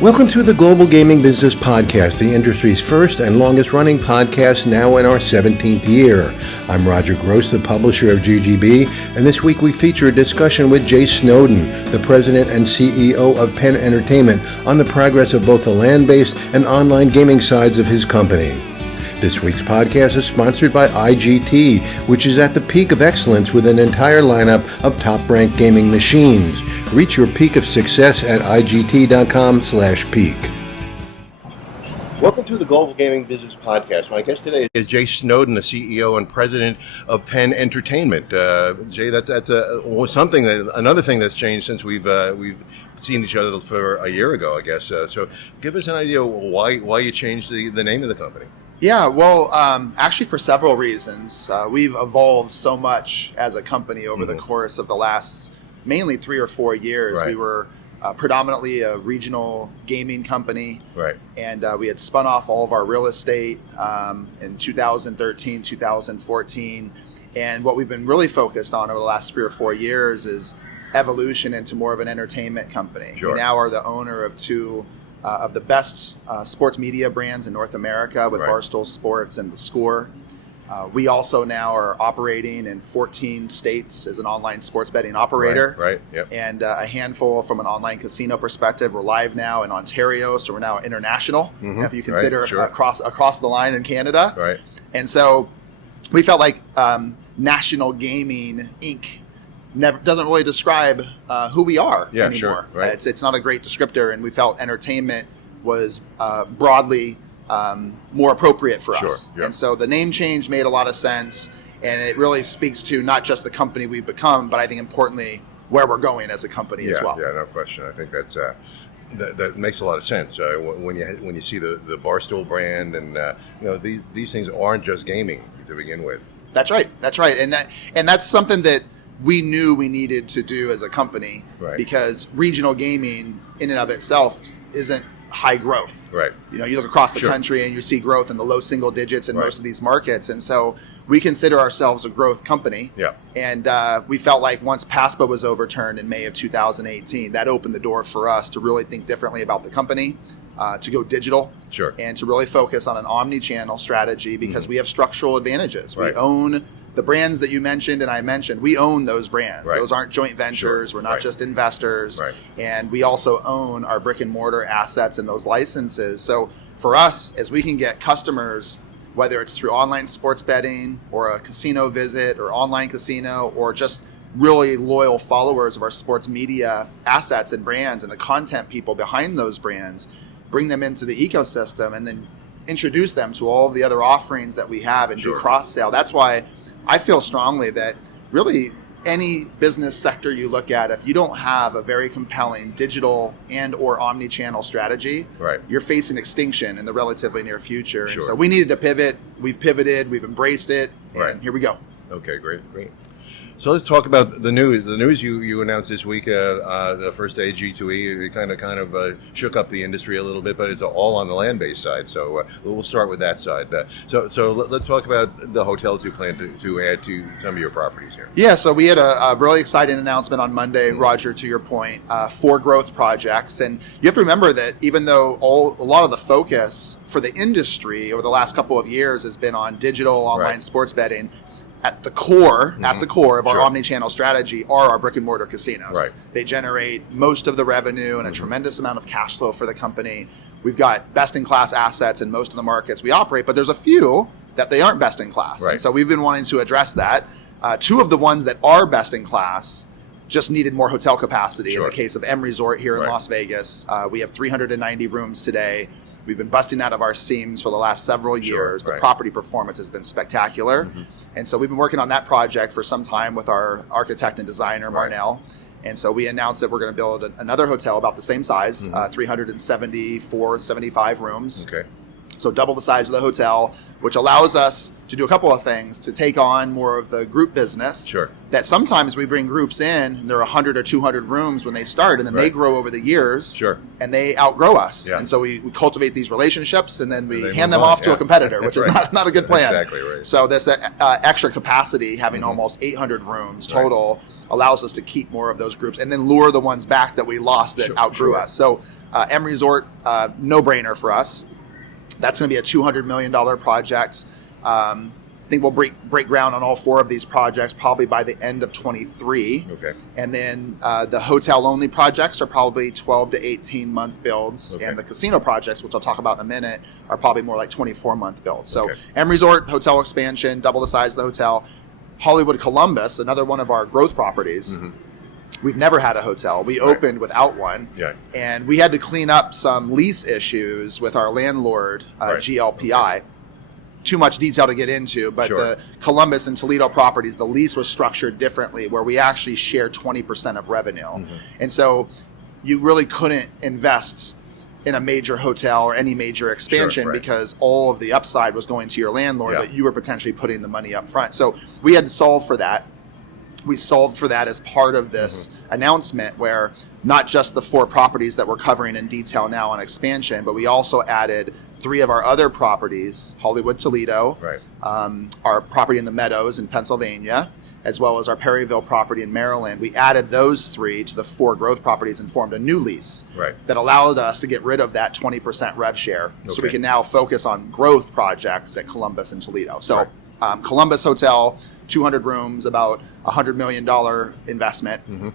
Welcome to the Global Gaming Business Podcast, the industry's first and longest running podcast, now in our 17th year. I'm Roger Gross, the publisher of GGB, and this week we feature a discussion with Jay Snowden, the president and CEO of Penn Entertainment, on the progress of both the land-based and online gaming sides of his company. This week's podcast is sponsored by IGT, which is at the peak of excellence with an entire lineup of top-ranked gaming machines. Reach your peak of success at IGT.com/peak. Welcome to the Global Gaming Business Podcast. My guest today is Jay Snowden, the CEO and president of Penn Entertainment. Jay, that's another thing that's changed since we've seen each other for a year ago, I guess. So give us an idea why you changed the name of the company. Yeah, well, actually for several reasons. We've evolved so much as a company over the course of the last mainly 3 or 4 years. Right. We were predominantly a regional gaming company, Right. and we had spun off all of our real estate in 2013, 2014. And what we've been really focused on over the last 3 or 4 years is evolution into more of an entertainment company. Sure. We now are the owner of two of the best sports media brands in North America with Right. Barstool Sports and The Score. We also now are operating in 14 states as an online sports betting operator. Right. Yep. And a handful from an online casino perspective. We're live now in Ontario, so we're now international, if you consider Right. Sure. across the line in Canada. Right. And so we felt like National Gaming Inc. doesn't really describe who we are anymore. Sure. Right. It's not a great descriptor, and we felt entertainment was broadly more appropriate for us. Sure. Yeah. And so the name change made a lot of sense, and it really speaks to not just the company we've become, but I think importantly where we're going as a company as well. Yeah, no question. I think that's that makes a lot of sense when you see the Barstool brand, and these things aren't just gaming to begin with. That's right. And that's something that we knew we needed to do as a company, Right. because regional gaming in and of itself isn't high growth. Right. You look across the Sure. country and you see growth in the low single digits in Right. most of these markets. And so we consider ourselves a growth company. Yeah. And we felt like once PASPA was overturned in May of 2018, that opened the door for us to really think differently about the company, to go digital. Sure. And to really focus on an omni-channel strategy, because we have structural advantages. Right. We own the brands that you mentioned and I mentioned. We own those brands. Right. Those aren't joint ventures. Sure. We're not Right. just investors. Right. And we also own our brick and mortar assets and those licenses. So for us, as we can get customers, whether it's through online sports betting or a casino visit or online casino, or just really loyal followers of our sports media assets and brands and the content people behind those brands, bring them into the ecosystem and then introduce them to all of the other offerings that we have and Sure. do cross-sale. That's why I feel strongly that really any business sector you look at, if you don't have a very compelling digital and or omni-channel strategy, Right. you're facing extinction in the relatively near future. Sure. And so we needed to pivot. We've pivoted. We've embraced it. And Right. here we go. Okay, great. So let's talk about the news. The news you announced this week, the first day G2E, it kind of shook up the industry a little bit, but it's all on the land-based side. So we'll start with that side. So let's talk about the hotels you plan to add to some of your properties here. Yeah, so we had a really exciting announcement on Monday, Roger, to your point, 4 growth projects. And you have to remember that even though a lot of the focus for the industry over the last couple of years has been on digital online Right. sports betting, at the core of our Sure. omni-channel strategy are our brick and mortar casinos. Right. They generate most of the revenue and a tremendous amount of cash flow for the company. We've got best-in-class assets in most of the markets we operate, but there's a few that they aren't best-in-class. Right. And so we've been wanting to address that. 2 of the ones that are best-in-class just needed more hotel capacity. Sure. In the case of M Resort here in Right. Las Vegas, we have 390 rooms today. We've been busting out of our seams for the last several years. Sure. The property performance has been spectacular. And so we've been working on that project for some time with our architect and designer, Right. Marnell. And so we announced that we're going to build another hotel about the same size, 374, 75 rooms. Okay. So double the size of the hotel, which allows us to do a couple of things, to take on more of the group business. Sure. That sometimes we bring groups in, and there are 100 or 200 rooms when they start, and then they grow over the years, Sure. and they outgrow us. Yeah. And so we cultivate these relationships, and then we they hand move them on, off to a competitor, which is not a good plan. Exactly right. So this extra capacity, having almost 800 rooms total, allows us to keep more of those groups, and then lure the ones back that we lost that outgrew us. So M Resort, no-brainer for us. That's going to be a $200 million project. I think we'll break ground on all 4 of these projects probably by the end of 23. Okay. And then the hotel-only projects are probably 12 to 18-month builds. Okay. And the casino projects, which I'll talk about in a minute, are probably more like 24-month builds. So M Resort, hotel expansion, double the size of the hotel. Hollywood Columbus, another one of our growth properties. We've never had a hotel. We opened without one. Yeah. And we had to clean up some lease issues with our landlord, GLPI. Too much detail to get into, but the Columbus and Toledo properties, the lease was structured differently, where we actually share 20% of revenue. And so you really couldn't invest in a major hotel or any major expansion because all of the upside was going to your landlord, but you were potentially putting the money up front. So we had to solve for that. We solved for that as part of this announcement, where not just the 4 properties that we're covering in detail now on expansion, but we also added 3 of our other properties, Hollywood Toledo, our property in the Meadows in Pennsylvania, as well as our Perryville property in Maryland. We added those 3 to the 4 growth properties and formed a new lease that allowed us to get rid of that 20% rev share. So we can now focus on growth projects at Columbus and Toledo. So Columbus Hotel, 200 rooms, about $100 million investment.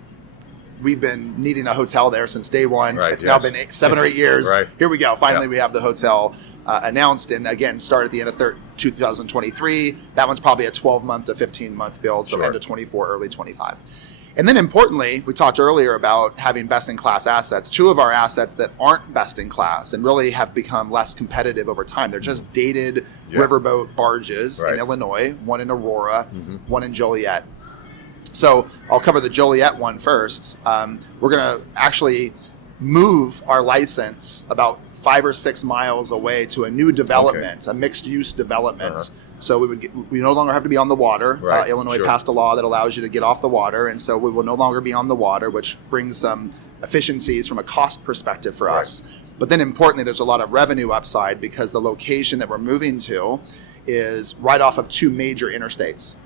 We've been needing a hotel there since day one. It's now been 7 or 8 years. Here we go. Finally, we have the hotel announced, and again, start at the end of 2023. That one's probably a 12-month to 15-month build, so end of 24, early 25. And then importantly, we talked earlier about having best-in-class assets. 2 of our assets that aren't best-in-class and really have become less competitive over time. They're just dated riverboat barges in Illinois, one in Aurora, one in Joliet. So I'll cover the Joliet one first. We're going to actually move our license about 5 or 6 miles away to a new development, a mixed-use development. So we no longer have to be on the water. Illinois passed a law that allows you to get off the water, and so we will no longer be on the water, which brings some efficiencies from a cost perspective for us. But then importantly, there's a lot of revenue upside because the location that we're moving to is right off of 2 major interstates.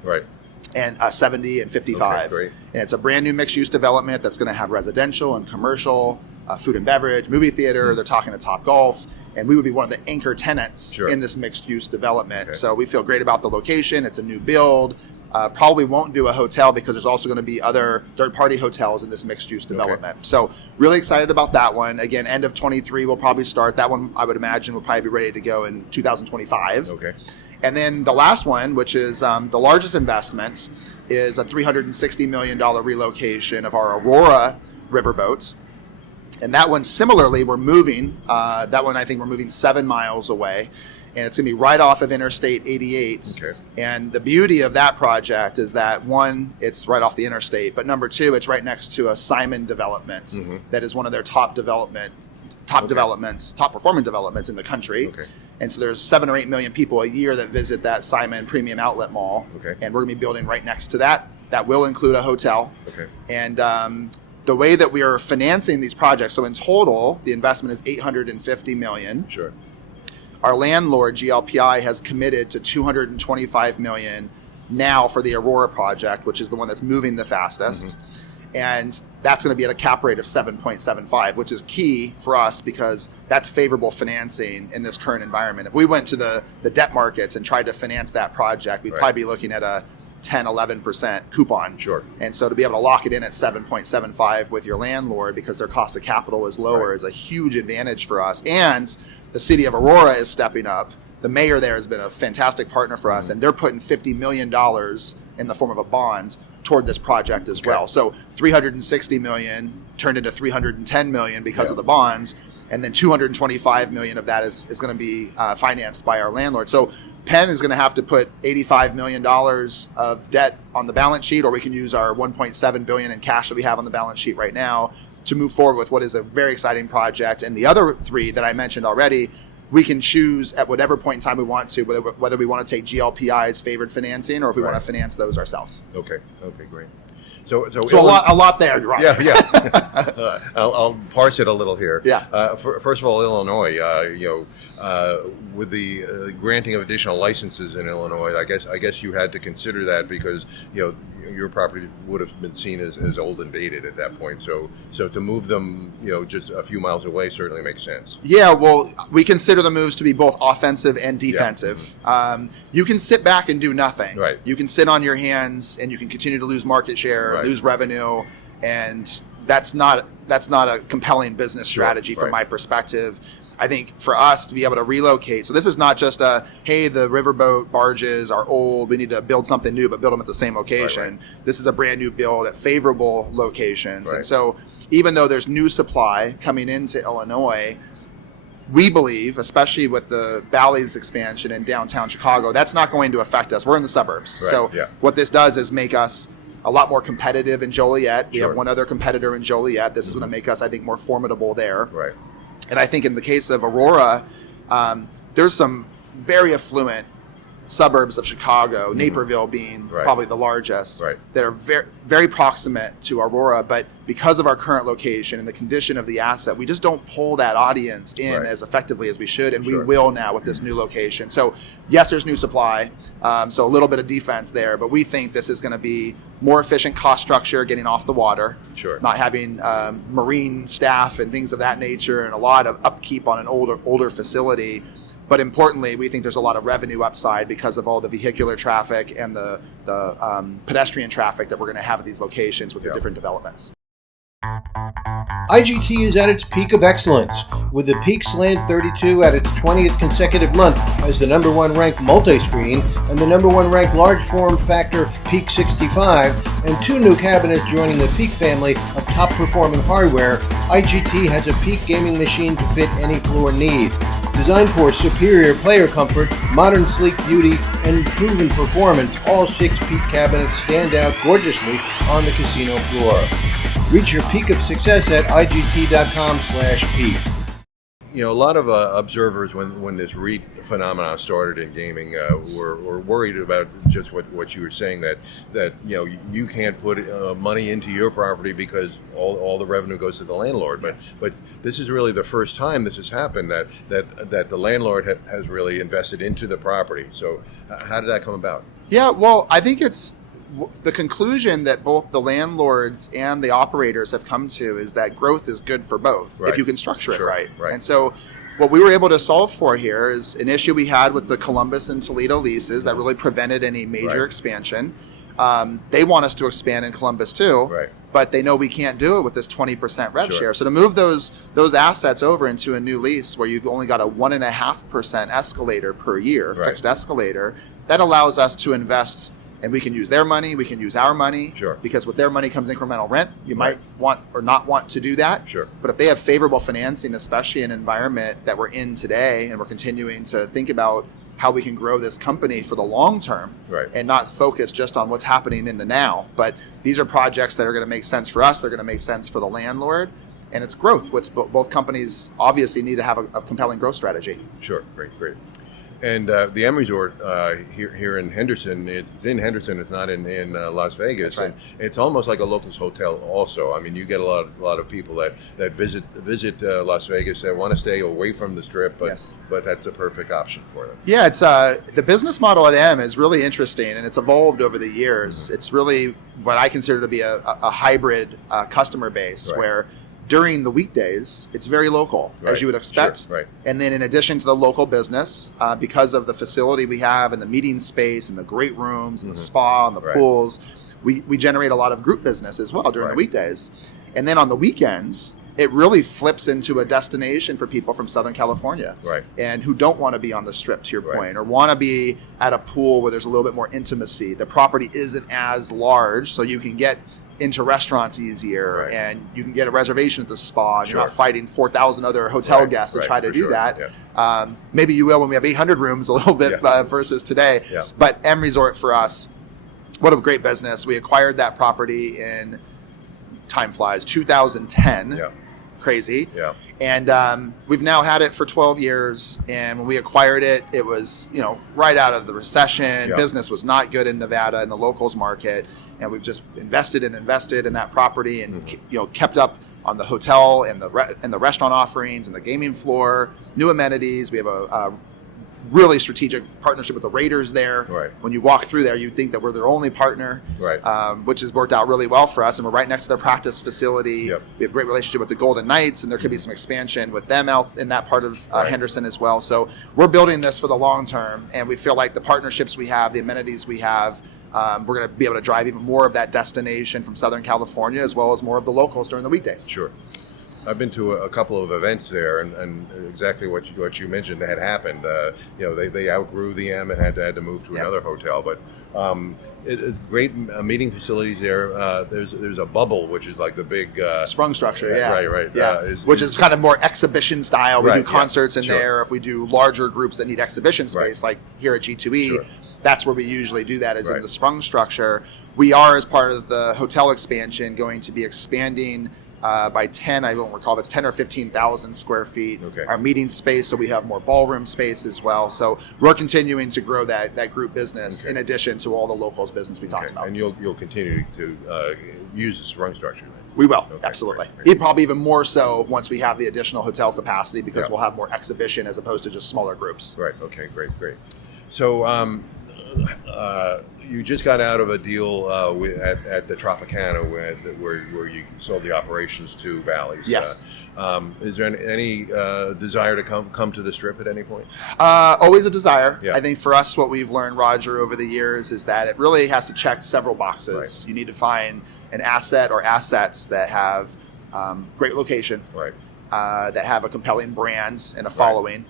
And 70 and 55. And it's a brand new mixed-use development that's going to have residential and commercial, food and beverage, movie theater. They're talking to Top Golf. And we would be one of the anchor tenants in this mixed-use development. So we feel great about the location. It's a new build. Probably won't do a hotel because there's also going to be other third-party hotels in this mixed-use development. So really excited about that one. Again, end of 23 we'll probably start. That one, I would imagine, will probably be ready to go in 2025. And then the last one, which is the largest investment, is a $360 million relocation of our Aurora riverboats. And that one, similarly, we're moving. That one, I think we're moving 7 miles away. And it's going to be right off of Interstate 88. And the beauty of that project is that, 1, it's right off the interstate. But number 2, it's right next to a Simon development that is one of their top performing developments in the country. And so there's 7 or 8 million people a year that visit that Simon Premium Outlet Mall. And we're going to be building right next to that. That will include a hotel. And the way that we are financing these projects, so in total, the investment is $850 million. Our landlord, GLPI, has committed to $225 million now for the Aurora project, which is the one that's moving the fastest. And that's going to be at a cap rate of 7.75, which is key for us because that's favorable financing in this current environment. If we went to the debt markets and tried to finance that project, we'd probably be looking at a 10, 11% coupon. And so to be able to lock it in at 7.75 with your landlord because their cost of capital is lower is a huge advantage for us. And the city of Aurora is stepping up. The mayor there has been a fantastic partner for us, and they're putting $50 million in the form of a bond toward this project as well. So $360 million turned into $310 million because of the bonds, and then $225 million of that is going to be financed by our landlord. So Penn is going to have to put $85 million of debt on the balance sheet, or we can use our $1.7 billion in cash that we have on the balance sheet right now to move forward with what is a very exciting project. And the other 3 that I mentioned already, we can choose at whatever point in time we want to, whether we want to take GLPI's favored financing or if we want to finance those ourselves. Okay, great. So a lot there, Rob. Yeah. I'll parse it a little here. Yeah. First of all, Illinois, with the granting of additional licenses in Illinois, I guess you had to consider that because your property would have been seen as old and dated at that point. So to move them, just a few miles away certainly makes sense. Yeah, well, we consider the moves to be both offensive and defensive. Yeah. You can sit back and do nothing. Right. You can sit on your hands and you can continue to lose market share, lose revenue, and that's not a compelling business strategy from my perspective. I think for us to be able to relocate, so this is not just hey, the riverboat barges are old, we need to build something new, but build them at the same location. Right. This is a brand new build at favorable locations. Right. And so even though there's new supply coming into Illinois, we believe, especially with the Bally's expansion in downtown Chicago, that's not going to affect us. We're in the suburbs. Right. So what this does is make us a lot more competitive in Joliet. We have one other competitor in Joliet. This is going to make us, I think, more formidable there. Right. And I think in the case of Aurora, there's some very affluent suburbs of Chicago, Naperville being probably the largest, that are very, very proximate to Aurora. But because of our current location and the condition of the asset, we just don't pull that audience in as effectively as we should. And we will now with this new location. So yes, there's new supply. So a little bit of defense there. But we think this is going to be more efficient cost structure getting off the water, not having marine staff and things of that nature, and a lot of upkeep on an older facility. But importantly, we think there's a lot of revenue upside because of all the vehicular traffic and the pedestrian traffic that we're going to have at these locations with the different developments. IGT is at its peak of excellence, with the Peak Slant 32 at its 20th consecutive month as the number one ranked multi-screen and the number one ranked large form factor Peak 65, and 2 new cabinets joining the Peak family of top performing hardware. IGT has a Peak gaming machine to fit any floor need. Designed for superior player comfort, modern sleek beauty, and proven performance, all 6 Peak cabinets stand out gorgeously on the casino floor. Reach your peak of success at IGT.com/peak. A lot of observers, when this REIT phenomenon started in gaming, were worried about just what you were saying, that you can't put money into your property because all the revenue goes to the landlord. But this is really the first time this has happened, that the landlord has really invested into the property. So how did that come about? Yeah, well, I think it's the conclusion that both the landlords and the operators have come to is that growth is good for both if you can structure it right. And so what we were able to solve for here is an issue we had with the Columbus and Toledo leases that really prevented any major expansion. They want us to expand in Columbus too, but they know we can't do it with this 20% rev share. So to move those assets over into a new lease where you've only got a 1.5% escalator per year, fixed escalator, that allows us to invest. And we can use their money, we can use our money, because with their money comes incremental rent. You might want or not want to do that. But if they have favorable financing, especially in an environment that we're in today, and we're continuing to think about how we can grow this company for the long term and not focus just on what's happening in the now. But these are projects that are going to make sense for us, they're going to make sense for the landlord, and it's growth, which both companies obviously need to have a compelling growth strategy. Great. And the M Resort here in Henderson, it's in Henderson, it's not in Las Vegas. And it's almost like a locals hotel also. I mean, you get a lot of people that visit Las Vegas that want to stay away from the Strip, but that's a perfect option for them. Yeah, it's the business model at M is really interesting, and it's evolved over the years. It's really what I consider to be a hybrid customer base where during the weekdays, it's very local, as you would expect. And then in addition to the local business, because of the facility we have and the meeting space and the great rooms and the spa and the pools, we generate a lot of group business as well during the weekdays. And then on the weekends, it really flips into a destination for people from Southern California and who don't want to be on the Strip, to your point, or want to be at a pool where there's a little bit more intimacy. The property isn't as large, so you can get into restaurants easier, and you can get a reservation at the spa, and you're not fighting 4,000 other hotel guests to try to do that. Maybe you will when we have 800 rooms a little bit versus today. But M Resort for us, what a great business. We acquired that property in, time flies, 2010. crazy. Yeah. And we've now had it for 12 years. And when we acquired it, it was, right out of the recession. Yeah. Business was not good in Nevada in the locals market. And we've just invested in that property and, kept up on the hotel and the restaurant offerings and the gaming floor, new amenities. We have a really strategic partnership with the Raiders there. Right. When you walk through there, you'd think that we're their only partner, right. Which has worked out really well for us. And we're right next to their practice facility. Yep. We have a great relationship with the Golden Knights, and there could be some expansion with them out in that part of Henderson as well. So we're building this for the long term, and we feel like the partnerships we have, the amenities we have, we're going to be able to drive even more of that destination from Southern California, as well as more of the locals during the weekdays. Sure. I've been to a couple of events there, and exactly what you mentioned had happened. They outgrew the M and had to move to another hotel. But it's great meeting facilities there. There's a bubble, which is like the big sprung structure. Yeah, right. Yeah, which is kind of more exhibition style. We do concerts in sure. there. If we do larger groups that need exhibition space, like here at G2E. Sure. That's where we usually do that, is in the sprung structure. We are, as part of the hotel expansion, going to be expanding by 10, I don't recall if it's 10 or 15,000 square feet, our meeting space, so we have more ballroom space as well. So we're continuing to grow that group business in addition to all the locals business we talked about. And you'll continue to use the sprung structure then? We will, absolutely. Probably even more so once we have the additional hotel capacity, because we'll have more exhibition as opposed to just smaller groups. Right, okay, great. So you just got out of a deal at the Tropicana where you sold the operations to Bally's. Yes. Is there any desire to come to the Strip at any point? Always a desire. Yeah. I think for us, what we've learned, Roger, over the years is that it really has to check several boxes. Right. You need to find an asset or assets that have great location, right. That have a compelling brand and a following,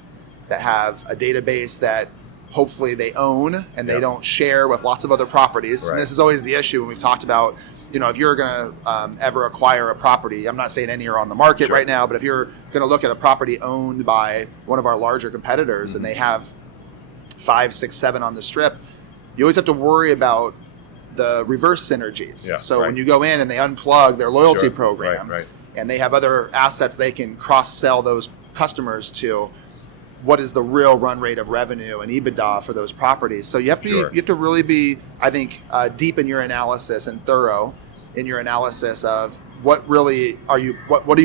that have a database that hopefully they own and they don't share with lots of other properties. Right. And this is always the issue when we've talked about, if you're going to ever acquire a property, I'm not saying any are on the market right now, but if you're going to look at a property owned by one of our larger competitors and they have 5, 6, 7 on the Strip, you always have to worry about the reverse synergies. Yeah, so when you go in and they unplug their loyalty program and they have other assets they can cross-sell those customers to, what is the real run rate of revenue and EBITDA for those properties? So you have to you have to really be, I think, deep in your analysis and thorough in your analysis of what really are you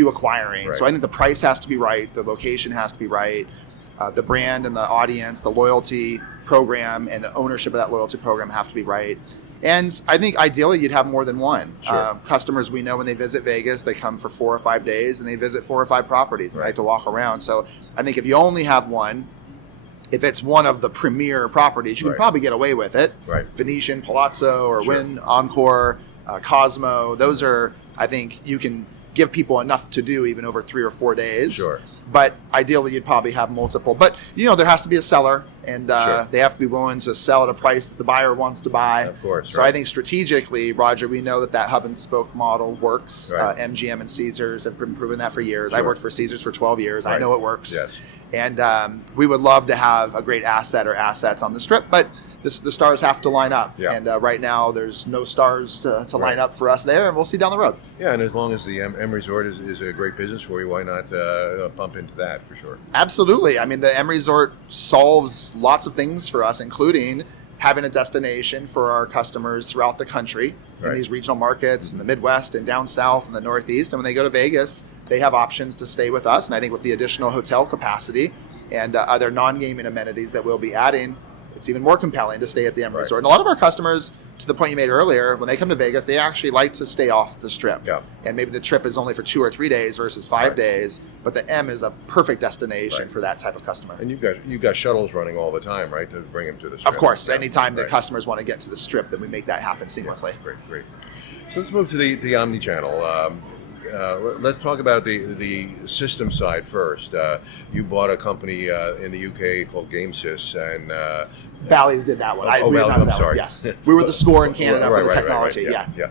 acquiring. Right. So I think the price has to be right, the location has to be right, the brand and the audience, the loyalty program and the ownership of that loyalty program have to be right. And I think ideally you'd have more than one. Sure. Customers we know when they visit Vegas, they come for 4 or 5 days and they visit 4 or 5 properties and they like to walk around. So I think if you only have one, if it's one of the premier properties, you can probably get away with it. Right. Venetian, Palazzo, or Wynn, Encore, Cosmo, those are, I think you can give people enough to do even over 3 or 4 days. Sure. But ideally, you'd probably have multiple. But, there has to be a seller, and they have to be willing to sell at a price that the buyer wants to buy. Of course. So I think strategically, Roger, we know that hub and spoke model works. Right. MGM and Caesars have been proving that for years. Sure. I worked for Caesars for 12 years. Right. I know it works. Yes. And we would love to have a great asset or assets on the Strip, but the stars have to line up. Yeah. And right now, there's no stars to line up for us there, and we'll see down the road. Yeah, and as long as the M Resort is a great business for you, why not bump into that for sure? Absolutely. I mean, the M Resort solves lots of things for us, including having a destination for our customers throughout the country in these regional markets in the Midwest and down south and the Northeast. And when they go to Vegas, they have options to stay with us. And I think with the additional hotel capacity and other non-gaming amenities that we'll be adding, it's even more compelling to stay at the M Resort. And a lot of our customers, to the point you made earlier, when they come to Vegas, they actually like to stay off the Strip. Yeah. And maybe the trip is only for 2 or 3 days versus 5 days, but the M is a perfect destination for that type of customer. And you've got shuttles running all the time, right, to bring them to the Strip? Of course. Anytime the customers want to get to the Strip, then we make that happen seamlessly. Yeah, great. So let's move to the omni-channel. Let's talk about the system side first. You bought a company in the UK called GameSys, and Bally's did that one. I'm sorry. Yes, we were the score in Canada for the technology. Right. Yeah.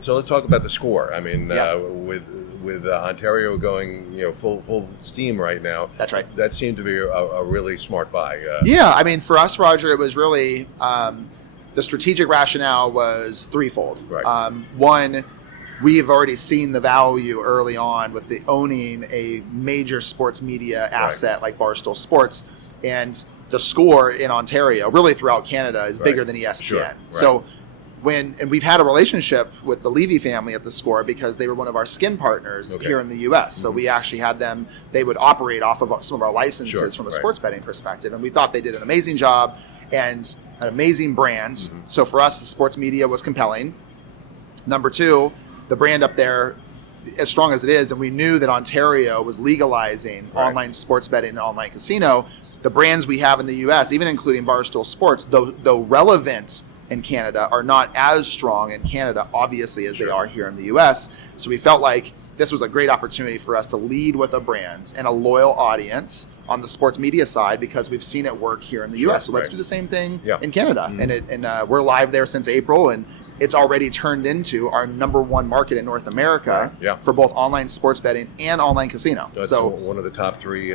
So let's talk about the score. I mean, with Ontario going full steam right now. That's right. That seemed to be a really smart buy. I mean, for us, Roger, it was really the strategic rationale was threefold. Right. One, we've already seen the value early on with the owning a major sports media asset like Barstool Sports, and the Score in Ontario, really throughout Canada, is bigger than ESPN. Sure. Right. So and we've had a relationship with the Levy family at the Score because they were one of our skin partners here in the U.S. So we actually had them, they would operate off of some of our licenses from a sports betting perspective. And we thought they did an amazing job and an amazing brand. So for us, the sports media was compelling. Number two, the brand up there, as strong as it is, and we knew that Ontario was legalizing online sports betting and online casino. The brands we have in the U.S., even including Barstool Sports, though relevant in Canada, are not as strong in Canada, obviously, as they are here in the U.S. So we felt like this was a great opportunity for us to lead with a brand and a loyal audience on the sports media side, because we've seen it work here in the U.S. So let's do the same thing in Canada. And we're live there since April, and it's already turned into our number one market in North America for both online sports betting and online casino. That's so one of the top three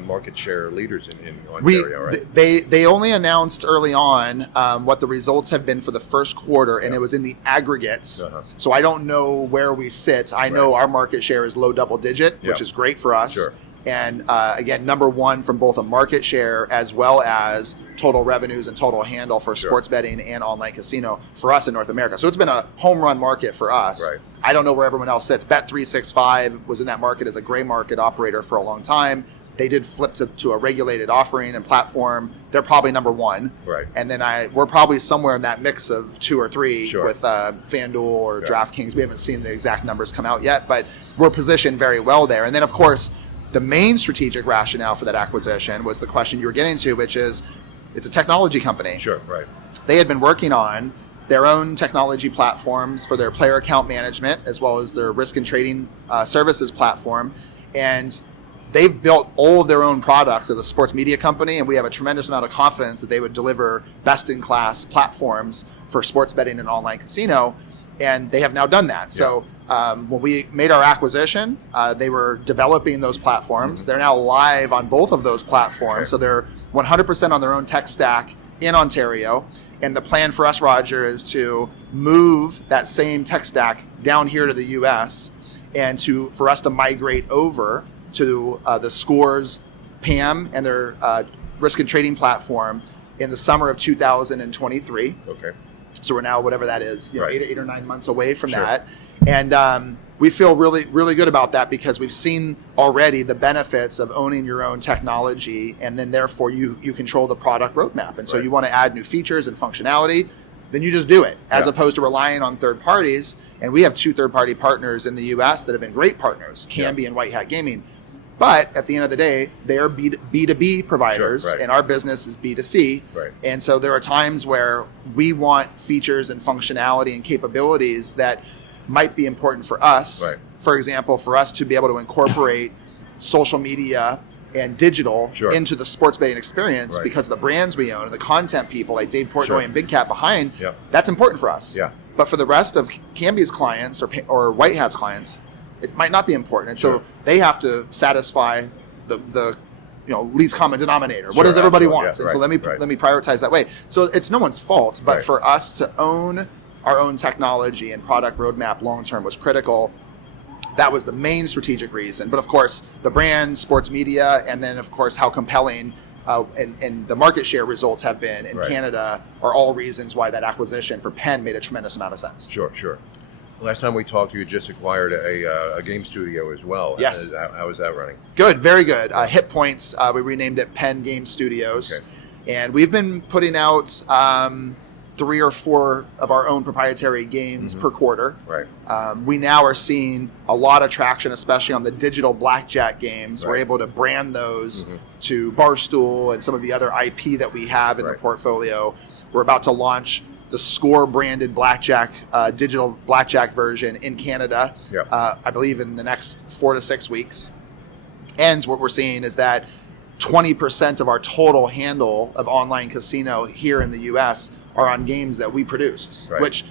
market share leaders in Ontario, right? They only announced early on what the results have been for the first quarter, and it was in the aggregates. So I don't know where we sit. I know our market share is low double digit, which is great for us. And again, number one from both a market share as well as total revenues and total handle for sports betting and online casino for us in North America. So it's been a home run market for us. I don't know where everyone else sits. Bet365 was in that market as a gray market operator for a long time. They did flip to a regulated offering and platform. They're probably number one. And then we're probably somewhere in that mix of two or three with FanDuel or DraftKings. We haven't seen the exact numbers come out yet, but we're positioned very well there. And then, of course, the main strategic rationale for that acquisition was the question you were getting to, which is it's a technology company. They had been working on their own technology platforms for their player account management as well as their risk and trading services platform. And they've built all of their own products as a sports media company, and we have a tremendous amount of confidence that they would deliver best-in-class platforms for sports betting and online casino. And they have now done that. So when we made our acquisition, they were developing those platforms. They're now live on both of those platforms. So they're 100% on their own tech stack in Ontario. And the plan for us, Roger, is to move that same tech stack down here to the U.S. and for us to migrate over to the Scores PAM and their risk and trading platform in the summer of 2023. So we're now, whatever that is, 8 or 9 months away from that. And we feel really, really good about that because we've seen already the benefits of owning your own technology, and then therefore you control the product roadmap. And so you want to add new features and functionality, then you just do it, as opposed to relying on third parties. And we have 2 third-party partners in the U.S. that have been great partners, Canby and White Hat Gaming. But at the end of the day, they are B2B providers, and our business is B2C. And so there are times where we want features and functionality and capabilities that might be important for us. For example, for us to be able to incorporate social media and digital into the sports betting experience because of the brands we own and the content people like Dave Portnoy and Big Cat behind, that's important for us. But for the rest of Canby's clients or White Hat's clients, it might not be important. And so they have to satisfy the least common denominator. What does everybody want? And so let me prioritize that way. So it's no one's fault, but for us to own our own technology and product roadmap long-term was critical. That was the main strategic reason. But of course, the brand, sports media, and then of course how compelling and the market share results have been in Canada are all reasons why that acquisition for Penn made a tremendous amount of sense. Last time we talked, you had just acquired a game studio as well. Yes. How is that running? Good, very good. Hit Points, we renamed it Penn Game Studios. And we've been putting out 3 or 4 of our own proprietary games per quarter. We now are seeing a lot of traction, especially on the digital blackjack games. We're able to brand those to Barstool and some of the other IP that we have in the portfolio. We're about to launch the Score branded blackjack, digital blackjack version in Canada, I believe in the next 4 to 6 weeks. And what we're seeing is that 20% of our total handle of online casino here in the U.S. are on games that we produced, which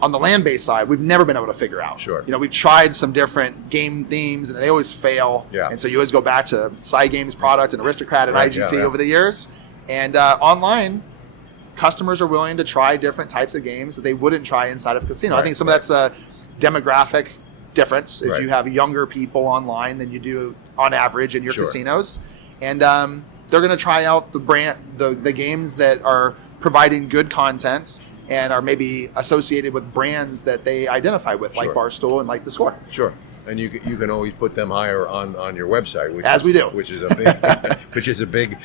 on the land-based side, we've never been able to figure out. We've tried some different game themes and they always fail. And so you always go back to Cygames product and Aristocrat and IGT over the years. And online, customers are willing to try different types of games that they wouldn't try inside of a casino. I think some of that's demographic difference is Right. you have younger people online than you do on average in your Sure. casinos, and they're going to try out the games that are providing good content and are maybe associated with brands that they identify with, like Sure. Barstool and like The Score. Sure. And you can always put them higher on your website, As we do. which is a big big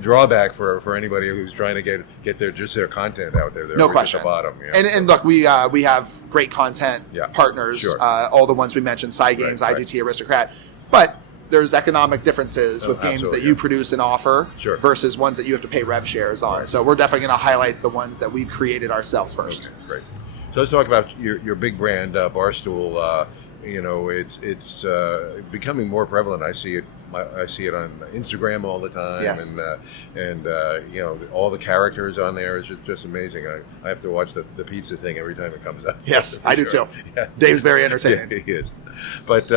drawback for anybody who's trying to get their content out there. They're No always question. at the bottom. Yeah. And look, we have great content Yeah. partners, Sure. all the ones we mentioned, Side Games, Right, IGT, Aristocrat, but there's economic differences with games absolutely, that you yeah. produce and offer Sure. versus ones that you have to pay rev shares on. Right. So we're definitely going to highlight the ones that we've created ourselves first. Okay, great. So let's talk about your big brand, Barstool. It's becoming more prevalent. I see it on Instagram all the time, Yes. and all the characters on there is just amazing. I have to watch the pizza thing every time it comes up. Yes, I do too. Yeah. Dave's very entertaining. Yeah, he is. But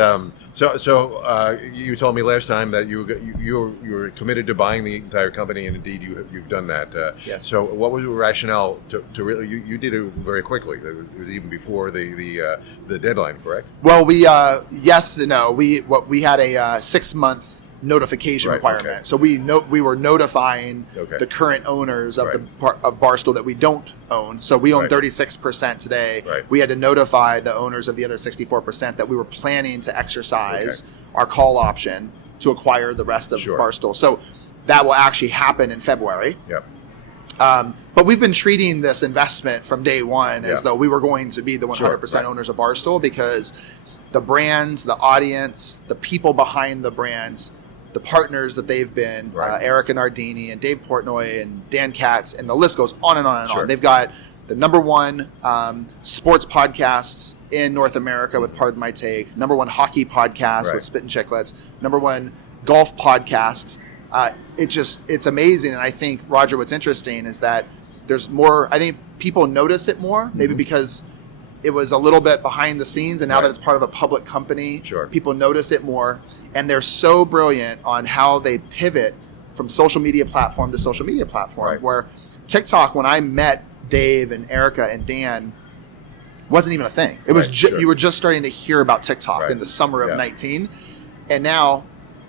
so you told me last time that you were committed to buying the entire company, and indeed you've done that. Yes. So what was the rationale to really? You did it very quickly. It was even before the deadline, correct? Well, we yes and no. We had a 6-month notification Right, requirement. okay. So we were notifying Okay. the current owners of Right. of Barstool that we don't own. So we own Right. 36% today. Right. We had to notify the owners of the other 64% that we were planning to exercise Okay. our call option to acquire the rest of Sure. Barstool. So that will actually happen in February. Yep. But we've been treating this investment from day one as Yeah. though we were going to be the 100% Sure, right. owners of Barstool, because the brands, the audience, the people behind the brands, the partners that they've been, Right. Eric and Ardini and Dave Portnoy and Dan Katz, and the list goes on and on and Sure. on. They've got the number one sports podcast in North America with Pardon My Take, number one hockey podcast Right. with Spit and Chicklets, number one golf podcast. It's amazing. And I think, Roger, what's interesting is that there's more, I think people notice it more, maybe because it was a little bit behind the scenes, and now Right. that it's part of a public company, Sure. people notice it more. And they're so brilliant on how they pivot from social media platform to social media platform, Right. where TikTok, when I met Dave and Erica and Dan, wasn't even a thing. It was Right, sure. you were just starting to hear about TikTok Right. in the summer of Yeah. 19, and now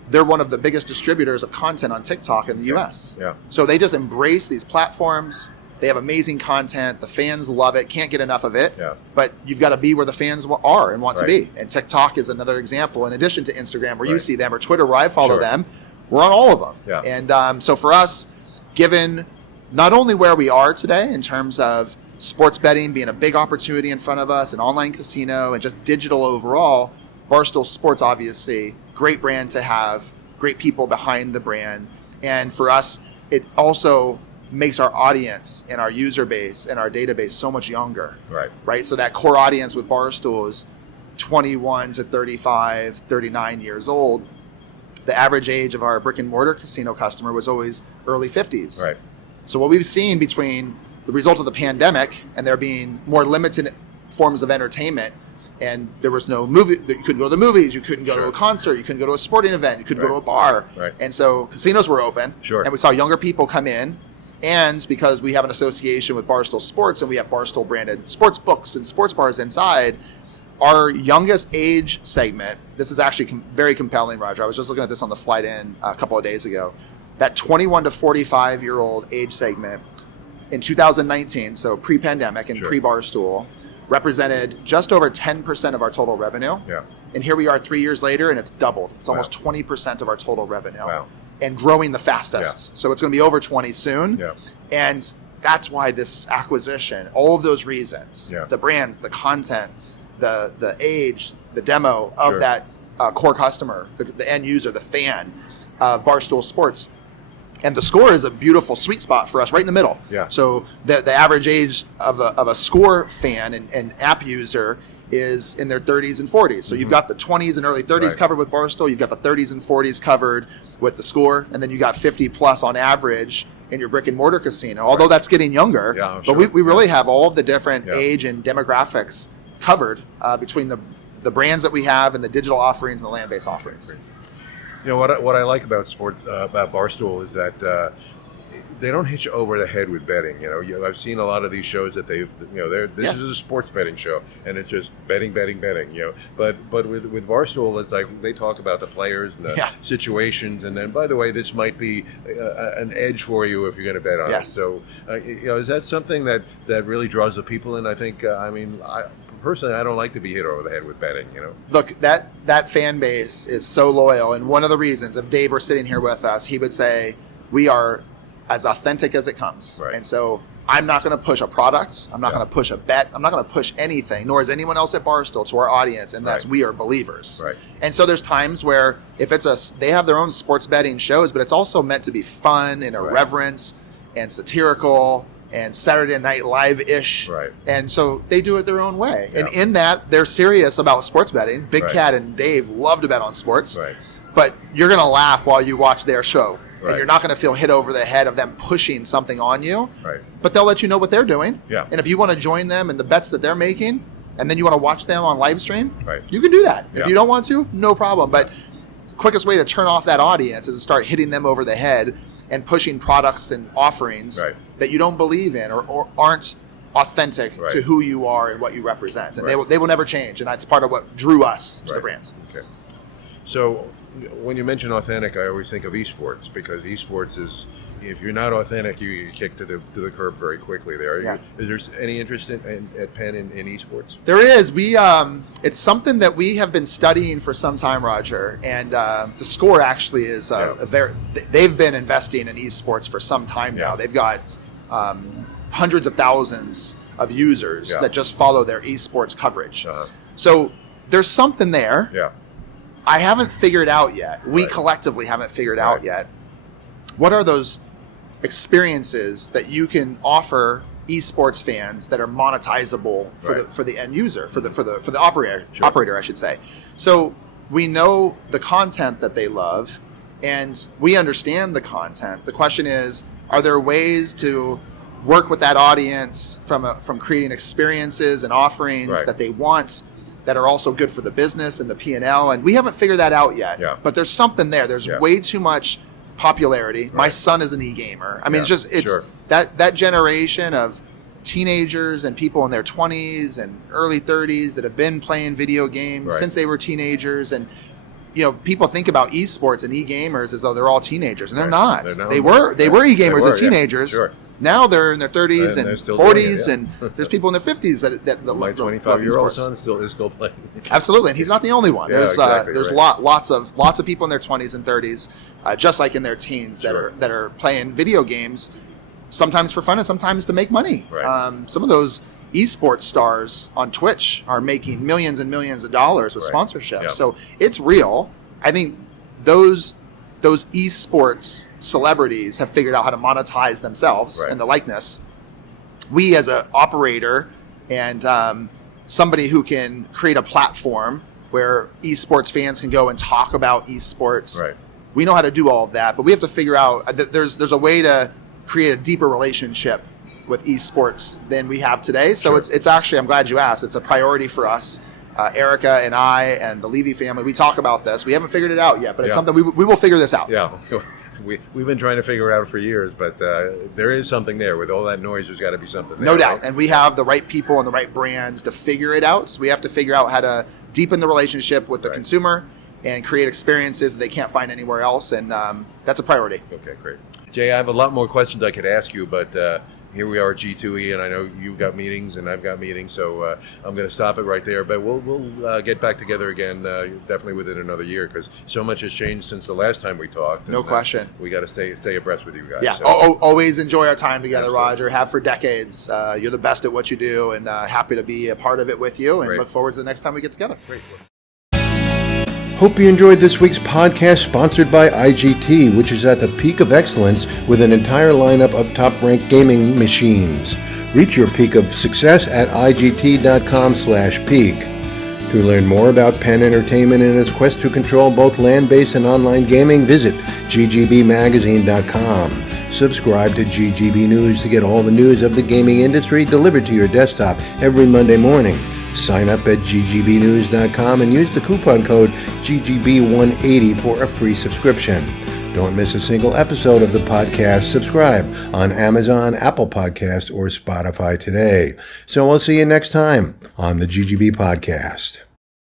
they're one of the biggest distributors of content on TikTok in the US. Yeah. So they just embrace these platforms. They have amazing content. The fans love it. Can't get enough of it. Yeah. But you've got to be where the fans are and want to Right. be. And TikTok is another example, in addition to Instagram, where you Right. see them, or Twitter, where I follow Sure. them. We're on all of them. Yeah. And so for us, given not only where we are today in terms of sports betting being a big opportunity in front of us, and online casino, and just digital overall, Barstool Sports, obviously, great brand to have, great people behind the brand. And for us, it also makes our audience and our user base and our database so much younger, Right. right? So that core audience with Barstool is 21 to 35, 39 years old. The average age of our brick and mortar casino customer was always early 50s. Right. So what we've seen between the result of the pandemic and there being more limited forms of entertainment, and there was no movie, you couldn't go to the movies, you couldn't go to Sure. a concert, you couldn't go to a sporting event, you couldn't go to Right. a bar. Right. And so casinos were open. Sure. And we saw younger people come in. And because we have an association with Barstool Sports and we have Barstool branded sports books and sports bars inside, our youngest age segment, this is actually very compelling, Roger. I was just looking at this on the flight in a couple of days ago. That 21 to 45-year-old age segment in 2019, so pre-pandemic and Sure. pre-Barstool, represented just over 10% of our total revenue. Yeah. And here we are 3 years later, and it's doubled. It's Wow. almost 20% of our total revenue. Wow. And growing the fastest. So it's going to be over 20 soon. Yeah. And that's why this acquisition, all of those reasons, Yeah. the brands, the content, the age, the demo of Sure. that core customer, the end user, the fan of Barstool Sports. And the Score is a beautiful sweet spot for us, right in the middle. Yeah. So the average age of a Score fan and app user is in their 30s and 40s. So you've got the 20s and early 30s Right. covered with Barstool. You've got the 30s and 40s covered with the Score. And then you got 50 plus on average in your brick and mortar casino, although Right. that's getting younger. Yeah, I'm but sure. we really have all of the different Yeah. age and demographics covered between the brands that we have and the digital offerings and the land-based offerings. You know what I like about about Barstool is that they don't hit you over the head with betting. I've seen a lot of these shows that this Yes. is a sports betting show, and it's just betting. But with Barstool, it's like they talk about the players and the situations, and then by the way, this might be an edge for you if you're going to bet on it. So, is that something that really draws the people in? I think. Personally, I don't like to be hit over the head with betting. Look, that fan base is so loyal, and one of the reasons, if Dave were sitting here with us, he would say we are as authentic as it comes. Right. And so I'm not going to push a product. I'm not going to push a bet. I'm not going to push anything, nor is anyone else at Barstool to our audience, unless we are believers. Right. And so there's times where if they have their own sports betting shows, but it's also meant to be fun and irreverent and satirical and Saturday Night Live-ish. Right. And so they do it their own way. Yeah. And in that, they're serious about sports betting. Big Cat and Dave love to bet on sports. Right. But you're going to laugh while you watch their show. Right. And you're not going to feel hit over the head of them pushing something on you. Right. But they'll let you know what they're doing. Yeah. And if you want to join them in the bets that they're making, and then you want to watch them on live stream, you can do that. Yeah. If you don't want to, no problem. But quickest way to turn off that audience is to start hitting them over the head and pushing products and offerings that you don't believe in or aren't authentic to who you are and what you represent. And they will never change. And that's part of what drew us to the brands. Okay. So when you mention authentic, I always think of esports, because esports is, if you're not authentic, you get kicked to the curb very quickly there. Is there any interest at Penn in esports? There is. It's something that we have been studying for some time, Roger. And the Score actually is they've been investing in esports for some time now. They've got hundreds of thousands of users that just follow their esports coverage. So there's something there. Yeah. I haven't figured out yet. We collectively haven't figured out yet. What are those experiences that you can offer esports fans that are monetizable for the end user, for the operator, I should say. So we know the content that they love, and we understand the content. The question is, are there ways to work with that audience from creating experiences and offerings that they want, that are also good for the business and the P&L? And we haven't figured that out yet. Yeah. But there's something there. There's way too much popularity. My son is an e-gamer. I mean, it's that generation of teenagers and people in their 20s and early 30s that have been playing video games since they were teenagers. And people think about esports and e-gamers as though they're all teenagers, and they're not. They were e-gamers as teenagers. Sure. Now they're in their 30s and 40s, and there's people in their 50s that my 25-year-old son is still playing. Absolutely, and he's not the only one. There's exactly, lots of people in their 20s and 30s, just like in their teens, that are playing video games, sometimes for fun and sometimes to make money. Right. Some of those esports stars on Twitch are making millions and millions of dollars with sponsorships. Yeah. So it's real. I think those esports celebrities have figured out how to monetize themselves and the likeness. We, as an operator and somebody who can create a platform where esports fans can go and talk about esports, we know how to do all of that. But we have to figure out that there's a way to create a deeper relationship with esports than we have today. So it's actually, I'm glad you asked, it's a priority for us. Erica and I and the Levy family, we talk about this. We haven't figured it out yet, but it's something we will figure this out. Yeah, we've been trying to figure it out for years, but there is something there. With all that noise, there's got to be something there. No doubt. And we have the right people and the right brands to figure it out. So we have to figure out how to deepen the relationship with the consumer and create experiences that they can't find anywhere else. And that's a priority. Okay, great. Jay, I have a lot more questions I could ask you, but here we are at G2E, and I know you've got meetings and I've got meetings, so I'm going to stop it right there. But we'll get back together again, definitely within another year, because so much has changed since the last time we talked. No question. We got to stay abreast with you guys. Yeah, so. Always enjoy our time together, Absolutely. Roger. Have for decades. You're the best at what you do, and happy to be a part of it with you, and Great. look forward to the next time we get together. Great. Hope you enjoyed this week's podcast, sponsored by IGT, which is at the peak of excellence with an entire lineup of top-ranked gaming machines. Reach your peak of success at IGT.com/peak. To learn more about Penn Entertainment and its quest to control both land-based and online gaming, visit GGBmagazine.com. Subscribe to GGB News to get all the news of the gaming industry delivered to your desktop every Monday morning. Sign up at ggbnews.com and use the coupon code GGB180 for a free subscription. Don't miss a single episode of the podcast. Subscribe on Amazon, Apple Podcasts, or Spotify today. So we'll see you next time on the GGB Podcast.